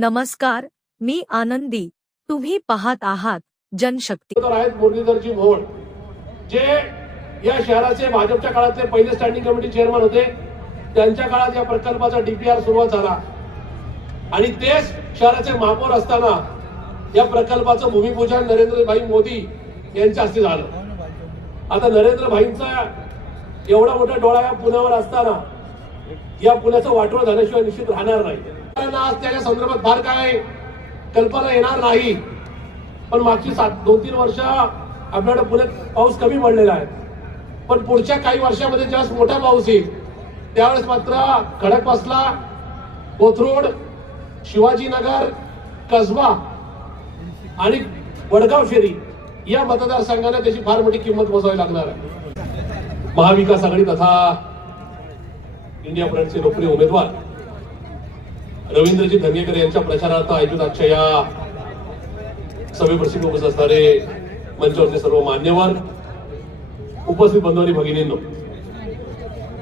नमस्कार मी आनंदी. तुम्ही पाहत आहात जनशक्ती. आहेत मुरलीधरजी भोळ जे या शहराचे भाजपच्या काळातले पहिले स्टँडिंग कमिटी चेअरमन होते त्यांच्या काळात या प्रकल्पाचा डीपीआर सुरुवात झाला. आणि तेच शहराचे महापौर असताना या प्रकल्पाचं भूमिपूजन नरेंद्रभाई मोदी यांच्या हस्ते झालं. आता नरेंद्रभाईंचा एवढा मोठा डोळा या पुण्यावर असताना या पुण्याचं वाटोळ झाल्याशिवाय निश्चित राहणार नाही. आज त्याच्या संदर्भात फार काय कल्पना येणार नाही. पण मागची सात दोन तीन वर्ष आपल्याकडे पुण्यात पाऊस कमी पडलेला आहे. पण पुढच्या काही वर्षामध्ये ज्यावेळेस मोठा पाऊस येईल त्यावेळेस मात्र खडकवासला कोथरूड शिवाजीनगर कसबा आणि वडगाव शेरी या मतदारसंघाला त्याची फार मोठी किंमत मोजावी लागणार आहे. महाविकास आघाडी तथा इंडिया फ्रंटचे लोकप्रिय उमेदवार रवींद्रजी धंगेकर यांच्या प्रचारार्थ आयोजित आजच्या या सभेप्रसंगी उपस्थित असणारे मंचावरचे सर्व मान्यवर उपस्थित बंधू भगिनींनो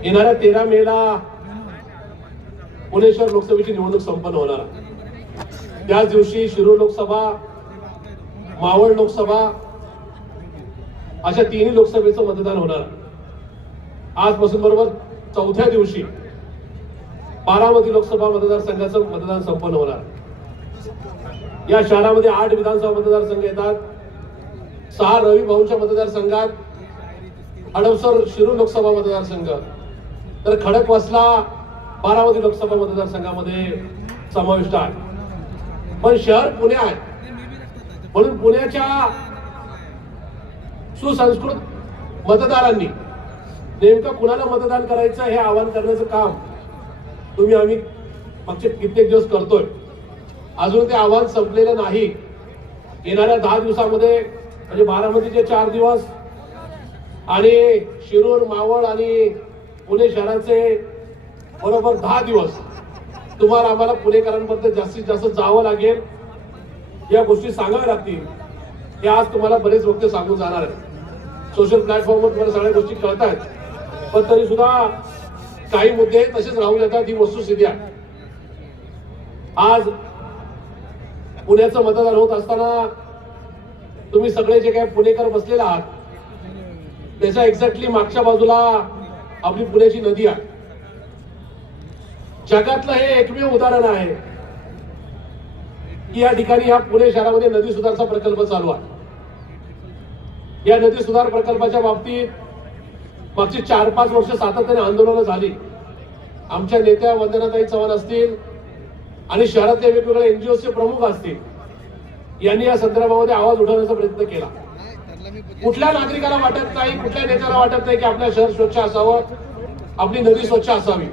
येणाऱ्या तेरा मेला पुणे शहर लोकसभेची निवडणूक संपन्न होणार. त्याच दिवशी शिरूर लोकसभा मावळ लोकसभा अशा तिन्ही लोकसभेचं मतदान होणार. आजपासून बरोबर चौथ्या दिवशी बारामती लोकसभा मतदारसंघाचं मतदान संपन्न होणार. या शहरामध्ये आठ विधानसभा मतदारसंघ येतात. सहा रवी भाऊंच्या मतदारसंघात हडपसर शिरू लोकसभा मतदारसंघ. तर खडकवासला बारामती लोकसभा मतदारसंघामध्ये समाविष्ट आहे. पण शहर पुणे आहे. म्हणून पुण्याच्या सुसंस्कृत मतदारांनी नेमकं कुणाला मतदान करायचं हे आवाहन करण्याचं काम तुम्ही आम्ही मागचे कित्येक दिवस करतोय. अजून ते आव्हान संपलेलं नाही. येणाऱ्या दहा दिवसामध्ये म्हणजे बारामतीचे चार दिवस आणि शिरूर मावळ आणि पुणे शहराचे बरोबर दहा दिवस तुम्हाला आम्हाला पुणेकरांबद्दल जास्तीत जास्त जावं लागेल. या गोष्टी सांगाव्या लागतील. हे आज तुम्हाला बरेच वक्ते सांगून जाणार आहे. सोशल प्लॅटफॉर्मवर तुम्हाला सगळ्या गोष्टी कळत आहेत पण तरी सुद्धा काही मुद्दे तसेच राहून जातात ही वस्तुस्थिती आहे. आज पुण्याचं मतदान होत असताना तुम्ही सगळे जे काही पुणेकर बसलेले आहात त्याच्या एक्झॅक्टली मागच्या बाजूला आपली पुण्याची नदी आहे. जगातलं हे एकमेव उदाहरण आहे की या ठिकाणी या पुणे शहरामध्ये नदी सुधारचा प्रकल्प चालू आहे. या नदी सुधार प्रकल्पाच्या बाबतीत मागची चार पाच वर्ष सातत्याने आंदोलनं झाली. आमच्या नेत्या वंदनाताई चव्हाण असतील आणि शहरातले वेगवेगळ्या एनजीओचे प्रमुख असतील यांनी या संदर्भामध्ये आवाज उठवण्याचा प्रयत्न केला. कुठल्या नागरिकाला वाटत नाही कुठल्या नेत्याला वाटत नाही की आपलं शहर स्वच्छ असावं आपली नदी स्वच्छ असावी.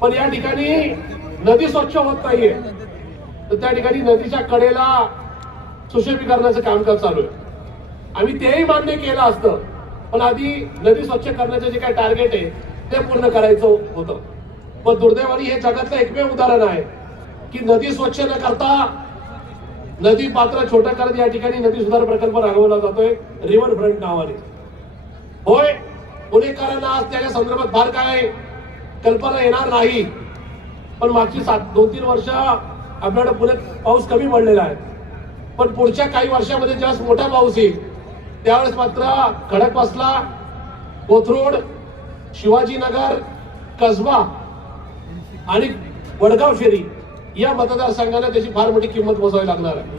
पण या ठिकाणी नदी स्वच्छ होत नाहीये. तर त्या ठिकाणी नदीच्या कडेला सुशोभीकरणाचं कामकाज चालू आहे. आम्ही तेही मान्य केलं असतं. पण आधी नदी स्वच्छ करण्याचं जे काही टार्गेट आहे ते पूर्ण करायचं होतं. पण दुर्दैवाने हे जगातलं एकमेव उदाहरण आहे की नदी स्वच्छ न करता नदी पात्र छोटं करत या ठिकाणी नदी सुधार प्रकल्प राबवला जातोय रिव्हर फ्रंट नावाने. होय पुणेकरांना आज त्याच्या संदर्भात फार काय कल्पना येणार नाही. पण मागची सात दोन तीन वर्ष आपल्याकडे पुण्यात पाऊस कमी पडलेला आहे. पण पुढच्या काही वर्षामध्ये ज्यावेळेस मोठा पाऊस येईल त्यावेळेस मात्र खडकवासला कोथरूड शिवाजीनगर कसबा आणि वडगाव फेरी या मतदारसंघाला त्याची फार मोठी किंमत मोजावी लागणार आहे.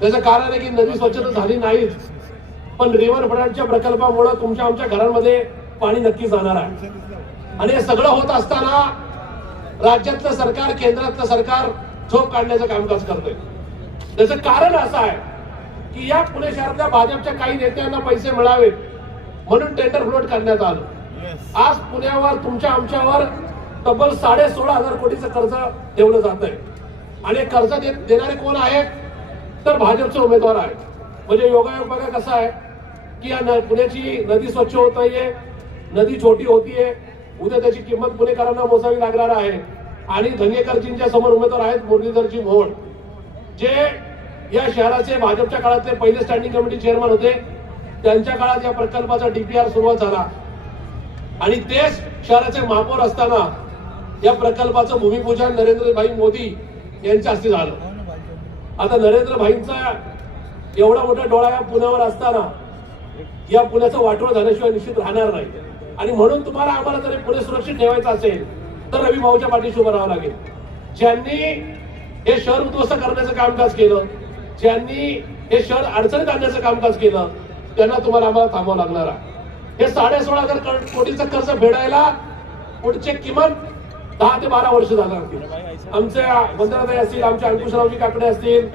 त्याचं कारण आहे की नदी स्वच्छता झाली नाहीच पण रिव्हर फ्रंटच्या प्रकल्पामुळे तुमच्या आमच्या घरांमध्ये पाणी नक्की जाणार आहे. आणि हे सगळं होत असताना राज्यातलं सरकार केंद्रातलं सरकार झोप काढण्याचं कामकाज करतोय. त्याचं कारण असं आहे की या पुणे शहरातल्या भाजपच्या काही नेत्यांना पैसे मिळावेत म्हणून टेंडर फ्लोट करण्यात आलं. आज पुण्यावर तुमच्या आमच्यावर तब्बल साडे सोळा हजार कोटीचं कर्ज ठेवलं जात आहे आणि कर्ज देणारे कोण आहेत? तर भाजपचे उमेदवार आहेत. म्हणजे योगायोग बघा कसा आहे की या न- पुण्याची नदी स्वच्छ होत नाहीये नदी छोटी होतीये उद्या त्याची किंमत पुणेकरांना मोजावी लागणार आहे. आणि धंगेकरजींच्या समोर उमेदवार आहेत मुरलीधरजी मोहोळ. जे या शहराचे भाजपच्या काळातले पहिले स्टँडिंग कमिटी चेअरमन होते. त्यांच्या काळात या प्रकल्पाचा डीपीआर सुरुवात झाला. आणि तेच शहराचे महापौर असताना या प्रकल्पाचं भूमिपूजन नरेंद्रभाई मोदी यांच्या हस्ते झालं. आता नरेंद्रभाईंचा एवढा मोठा डोळा या पुण्यावर असताना या पुण्याचं वाटोळ झाल्याशिवाय निश्चित राहणार नाही. आणि म्हणून तुम्हाला आम्हाला जर पुणे सुरक्षित ठेवायचं असेल तर रवी भाऊच्या पाठीशी उभं राहावं लागेल. ज्यांनी हे शहर उद्ध्वस्त करण्याचं कामकाज केलं ज्यांनी हे शहर अडचणीत आणण्याचं कामकाज केलं त्यांना तुम्हाला आम्हाला थांबावं लागणार आहे. हे साडे सोळा हजार कोटीचं कर्ज फेडायला पुढचे किमान दहा ते बारा वर्ष झालं आमच्या वंदनाताई असतील आमच्या अंकुशरावजी काकडे असतील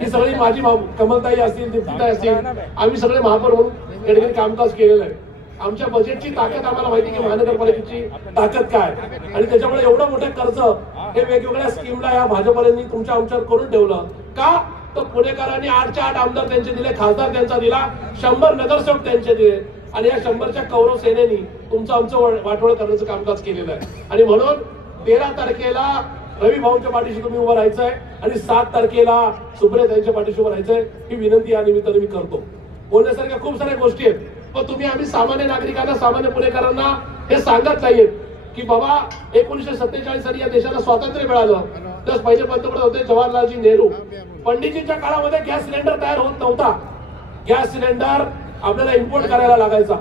ही सगळी माझी कमलताई असतील दीप्तीताई असतील आम्ही सगळे महापौर म्हणून या ठिकाणी कामकाज केलेलं आहे. आमच्या बजेटची ताकद आम्हाला माहिती की महानगरपालिकेची ताकद काय आणि त्याच्यामुळे एवढं मोठं कर्ज हे वेगवेगळ्या स्कीमला या भाजपाने तुमच्या आमच्यावर करून ठेवलं. का? तर पुणेकरांनी आठच्या आठ आमदार त्यांचे दिले खासदार त्यांचा दिला शंभर नगरसेवक त्यांचे दिले. आणि या शंभरच्या कौरव सेनेनी तुमचं आमचं वाटवळ वाटोळ करण्याचं कामकाज केलेलं आहे. आणि म्हणून तेरा तारखेला रवी भाऊंच्या पाठीशी तुम्ही उभं राहायचंय आणि सात तारखेला सुप्रिया त्यांच्या पाठीशी उभं राहायचंय ही विनंती या निमित्ताने मी करतो. बोलण्यासारख्या खूप साऱ्या गोष्टी आहेत पण तुम्ही आम्ही सामान्य नागरिकांना सामान्य पुणेकरांना हे सांगत नाहीये की बाबा एकोणीशे सत्तेचाळीस साली या देशाला स्वातंत्र्य मिळालं. तर पहिले पंतप्रधान होते जवाहरलालजी नेहरू. पंडितजीच्या काळामध्ये गॅस सिलेंडर तयार होत नव्हता. गॅस सिलेंडर आपल्याला इम्पोर्ट करायला लागायचा.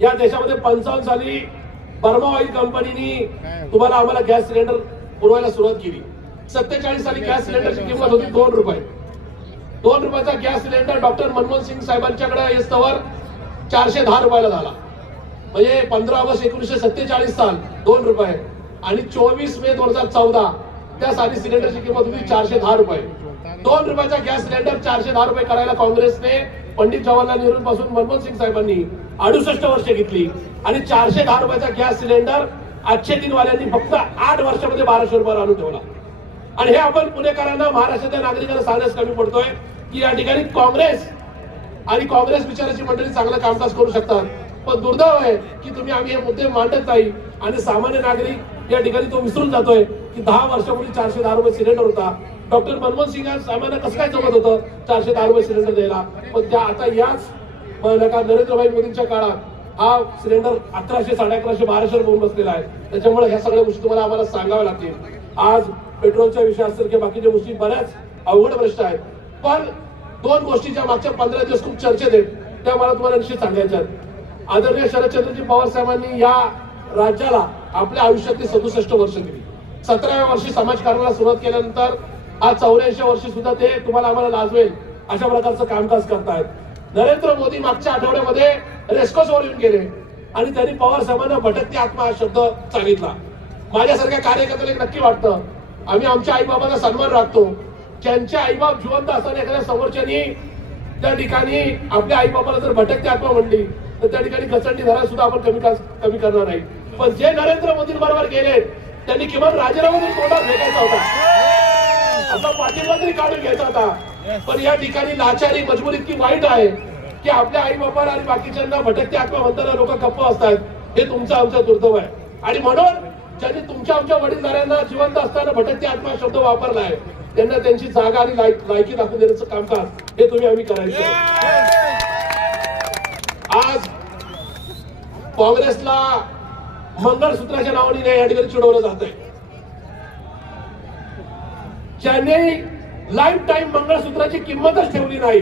या देशामध्ये पंचावन्न साली बर्मावाई कंपनीनी तुम्हाला आम्हाला गॅस सिलेंडर पुरवायला सुरुवात केली. सत्तेचाळीस साली गॅस सिलेंडरची किंमत होती दोन रुपये. दोन रुपयाचा gas cylinder doctor Manmohan Singh साहेबांच्याकडे येस्तवर चारशे दहा रुपयाला झाला. म्हणजे पंधरा ऑगस्ट एकोणीसशे सत्तेचाळीस साल दोन रुपये. आणि चोवीस मे दोन हजार चौदा त्या साली सिलेंडरची किंमत होती चारशे दहा रुपये. दोन रुपयाचा गॅस सिलेंडर चारशे दहा रुपये करायला काँग्रेसने पंडित जवाहरलाल नेहरू पासून मनमोहन सिंग साहेबांनी अडुसष्ट वर्ष घेतली. आणि चारशे दहा रुपयाचा गॅस सिलेंडर आजचे तीन वाल्यांनी फक्त आठ वर्षामध्ये बाराशे रुपयावर आणून ठेवला. आणि हे आपण पुणेकरांना महाराष्ट्रातल्या नागरिकांना सांगण्यास कमी पडतोय की या ठिकाणी काँग्रेस आणि काँग्रेस विचाराची मंडळी चांगलं कामकाज करू शकतात. पण दुर्दैव आहे की तुम्ही आम्ही हे मुद्दे मांडत नाही आणि सामान्य नागरिक या ठिकाणी तो विसरून जातोय की दहा वर्षापूर्वी चारशे दहा रुपये सिलेंडर होता. डॉक्टर मनमोहन सिंग साहेबांना कसं काय जमत होतं चारशे दहा रुपये सिलेंडर द्यायला? पण त्या आता याच नका नरेंद्रभाई मोदींच्या काळात हा सिलेंडर अकराशे साडे अकराशे बाराशे रुपये बसलेला आहे. त्याच्यामुळे ह्या सगळ्या गोष्टी तुम्हाला आम्हाला सांगाव्या लागतील. आज पेट्रोलच्या विषय असेल किंवा बाकीच्या गोष्टी बऱ्याच अवघड प्रश्न आहेत. पण दोन गोष्टीच्या मागच्या पंधरा दिवस खूप चर्चेत आहेत. त्या मला तुम्हाला निश्चित सांगायच्या आहेत. आदरणीय शरदचंद्रजी पवार साहेबांनी या राज्याला आपल्या आयुष्यातली सदुसष्ट वर्ष दिली सतराव्या वर्षी समाजकारणाला सुरुवात केल्यानंतर आज चौऱ्याऐंशी वर्षी सुद्धा ते तुम्हाला आम्हाला लाजवेल अशा प्रकारचं कामकाज करतायत. नरेंद्र मोदी मागच्या आठवड्यामध्ये रेस्कोसवर येऊन गेले आणि त्यांनी पवार साहेबांना भटकते आत्मा हा शब्द सांगितला. माझ्यासारख्या कार्यकर्त्याला एक नक्की वाटतं आम्ही आमच्या आईबाबांना सन्मान राखतो. आई आईबाप जिवंत असताना एखाद्या समोरच्यानी त्या ठिकाणी आपल्या आईबाबाला जर भटकते आत्मा म्हणली तर त्या ठिकाणी घसरणी धरा सुद्धा आपण कमी कमी करणार नाही. पण जे नरेंद्र मोदी बरोबर गेले त्यांनी किमान राजीनामा तरी तोंडात फेकायचा होता. आता पाठिंबा तरी काढून घ्यायचा होता. पण या ठिकाणी लाचारी मजबुरी इतकी वाईट आहे की आपल्या आई बाबाला आणि बाकीच्यांना भटकती आत्मा म्हणताना लोक गप्प असतात. हे तुमचं आमचं दुर्दैव आहे. आणि म्हणून ज्यांनी तुमच्या आमच्या वडीलधाऱ्यांना जिवंत असताना भटकती आत्मा शब्द वापरला आहे त्यांना त्यांची जागा आणि लायक दाखवून देण्याचं कामकाज हे तुम्ही आम्ही करायचं. आज काँग्रेसला मंगळसूत्राच्या नावाने या ठिकाणी चिडवलं जात आहे ज्याने लाईफ टाईम मंगळसूत्राची किंमतच ठेवली नाही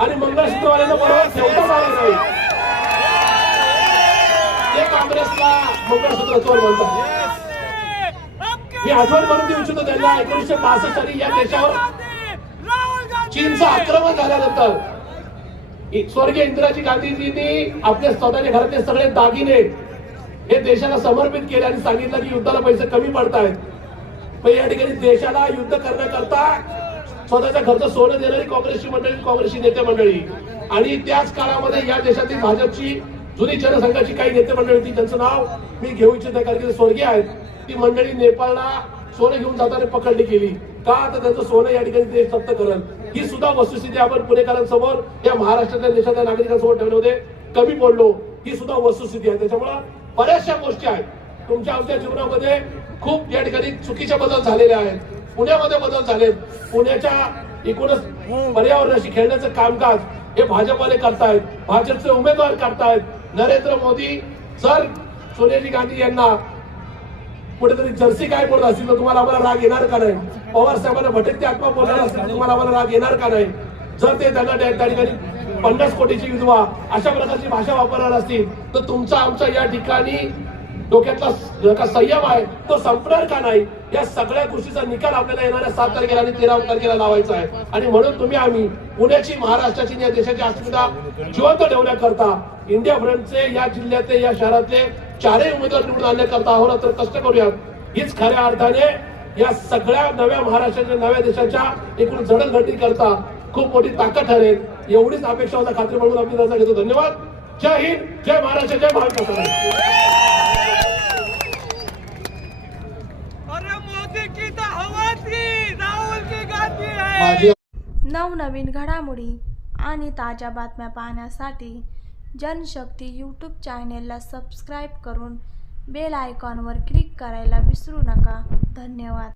आणि मंगळसूत्रवाल्यांना बरोबर ठेवताच आलं नाही. ते काँग्रेसला मंगळसूत्र चोर म्हणतात. मी आठवण करून देऊ इच्छितो त्यांना. एकोणीसशे बासष्ट साली या देशावर चीनचं आक्रमण झाल्यानंतर स्वर्गीय इंदिराजी गांधीजींनी आपल्या स्वतःच्या घरातले सगळे दागिने हे देशाला समर्पित केले आणि सांगितलं की युद्धाला पैसे कमी पडतायत. पण या ठिकाणी देशाला युद्ध करण्याकरता स्वतःचा खर्च सोनं देणारी काँग्रेसची मंडळी काँग्रेसची नेते मंडळी. आणि त्याच काळामध्ये या देशातील भाजपची जुनी जनसंघाची काही नेते मंडळी होती त्यांचं नाव मी घेऊ इच्छित कारण की स्वर्गीय आहेत. ती मंडळी नेपाळला सोनं घेऊन जाताना पकडली गेली. का तर त्यांचं सोनं या ठिकाणी देश जप्त करल? ही सुद्धा वस्तुस्थिती आपण पुणेकरांसमोर या महाराष्ट्रातल्या देशातल्या नागरिकांसमोर ठेवले होते. कमी पडलो. ही सुद्धा वस्तुस्थिती आहे. त्याच्यामुळे बऱ्याचशा गोष्टी आहेत. तुमच्या आमच्या जीवनामध्ये खूप या ठिकाणी चुकीचे बदल झालेले आहेत. पुण्यामध्ये बदल झालेत. पुण्याच्या एकूणच पर्यावरणाशी खेळण्याचं कामकाज हे भाजपवाले करतायत. भाजपचे उमेदवार करतायत. नरेंद्र मोदी जर सोनियाजी गांधी यांना कुठेतरी जर्सी काय बोलत असतील तर तुम्हाला आम्हाला राग येणार का नाही? पवार साहेबांना भटकते आत्मा बोलणार असतील तुम्हाला आम्हाला राग येणार का नाही? जर ते त्यांना त्या ठिकाणी पन्नास कोटीची विधवा अशा प्रकारची भाषा वापरणार असतील तर तुमचा आमचा या ठिकाणी डोक्यातला का संयम आहे तो संपणार का नाही? या सगळ्या गोष्टीचा निकाल आपल्याला येणाऱ्या सात तारखेला आणि तेरा तारखेला लावायचा आहे. आणि म्हणून तुम्ही आम्ही पुण्याची महाराष्ट्राची या देशाची अस्मिता जिवंत ठेवण्याकरता इंडिया फ्रंटचे या जिल्ह्यातले या शहरातले चारही उमेदवार निवडून आणण्याकरता अहोरात्र कष्ट करूयात. हीच खऱ्या अर्थाने या सगळ्या नव्या महाराष्ट्राच्या नव्या देशाच्या एकूण जडणघडणी करता खूप मोठी ताकद ठरेल. एवढीच अपेक्षा होता खात्री म्हणून आम्ही रजा घेतो. धन्यवाद. जय हिंद जय महाराष्ट्र जय भारत माता की. अरे मोदी की तो हवा थी राहुल की गाती है। माझी नवनवीन घडामोडी आणि ताज्या बातम्या पाहण्यासाठी जनशक्ती यूट्यूब चॅनेलला सबस्क्राईब करून बेल आयकॉनवर क्लिक करायला विसरू नका. धन्यवाद.